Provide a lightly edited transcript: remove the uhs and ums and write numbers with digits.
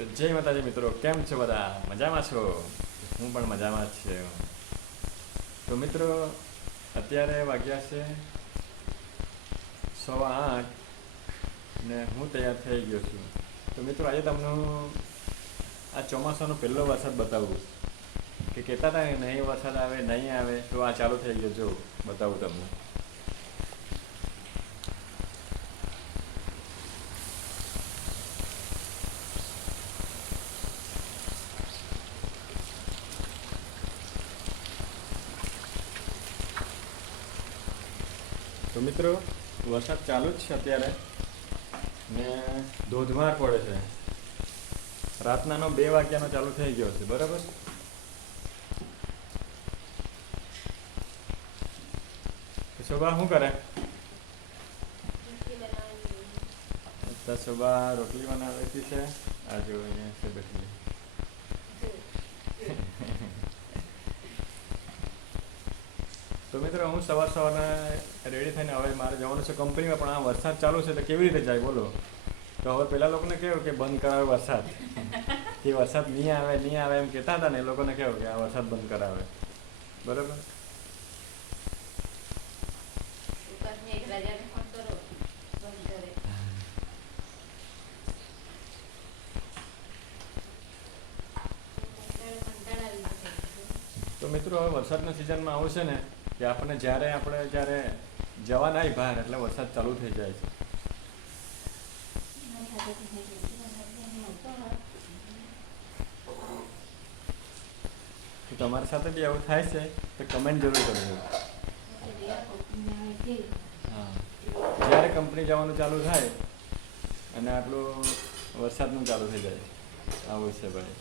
જય માતાજી મિત્રો, કેમ છો બધા? મજામાં છો? હું પણ મજામાં જ છું. તો મિત્રો, અત્યારે વાગ્યા છે 8:15 ને હું તૈયાર થઈ ગયો છું. તો મિત્રો, આજે તમને આ ચોમાસાનો પહેલો વરસાદ બતાવું કે કહેતા હતા ને નહીં વરસાદ આવે નહીં આવે, તો આ ચાલુ થઈ ગયો. જો બતાવું તમને. તો મિત્રો, વરસાદ ચાલુ જ છે અત્યારે ને ધોધમાર પડે છે. રાતનાનો 2 વાગ્યાનો ચાલુ થઈ ગયો છે, બરાબર. શોભા શું કરે? શોભા રોટલી બનાવતી છે. આ જો અહીંયા છે બેઠી. તો મિત્રો, હું સવારના રેડી થઈને હવે મારે જવાનું છે કંપનીમાં, પણ આ વરસાદ ચાલુ છે તો કેવી રીતે જાય બોલો? તો હવે પેલા લોકોને કેવું કે બંધ કરાવે વરસાદ, કે વરસાદ નહીં આવે એમ કહેતા હતા ને, એ લોકોને કેવું કે આ વરસાદ બંધ કરાવે, બરાબર. તો મિત્રો, હવે વરસાદના સિઝનમાં આવું છે ને કે આપણે જ્યારે જવા ના બહાર એટલે વરસાદ ચાલુ થઈ જાય છે. તો તમારી સાથે બી આવું થાય છે તો કમેન્ટ જરૂર કરજો. હા, જ્યારે કંપની જવાનું ચાલુ થાય અને આટલું વરસાદનું ચાલુ થઈ જાય, આવું છે ભાઈ.